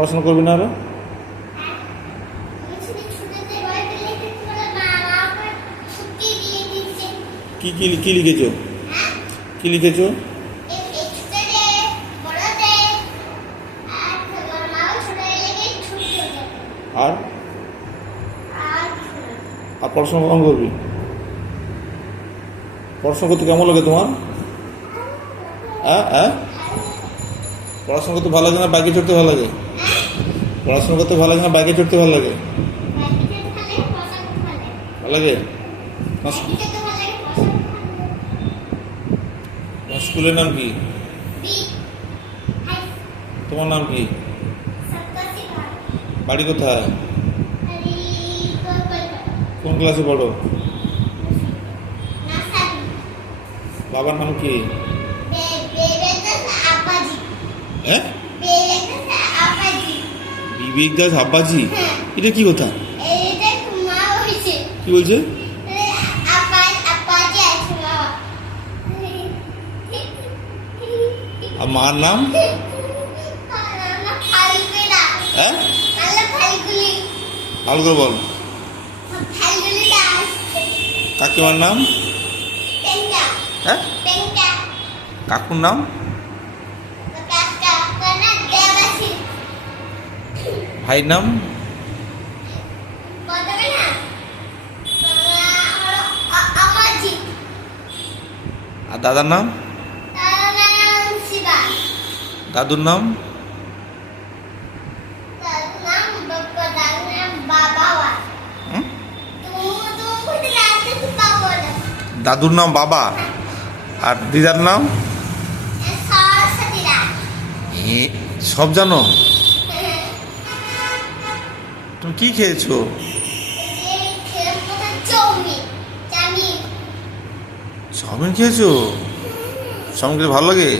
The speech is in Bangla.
পড়াশোনা করবি না আরো? কি কি কি লিখেছো? কি লিখেছো? আর আর পড়াশোনা কখন করবি? পড়াশোনা করতে কেমন লাগে তোমার? হ্যাঁ হ্যাঁ, পড়াশোনা করতে ভালো লাগে না বাইকে চড়তে ভালো লাগে? পড়াশোনা করতে ভালো লাগে না বাইকে চড়তে ভালো লাগে? ভালো লাগে। তোমার স্কুলের নাম কি? তোমার নাম কি? বাড়ি কোথায়? কোন ক্লাসে পড়ো? বাবার নাম কি? হ্যাঁ, বিবেক দাস আব্বাজি। এটা কি কথা? কি বলছে? আর মার নাম? হ্যাঁ, ভালো করে বল। কাকিমার নাম? হ্যাঁ, কাকুর নাম? ভাইয়ের নাম? আর দাদার নাম? দাদুর নাম? দাদুর নাম বাবা। আর দিদার নাম? সব জানো? তুমি কি খেয়েছো? চাউমিন খেয়েছো? চাউমিন খেতে ভালো লাগে?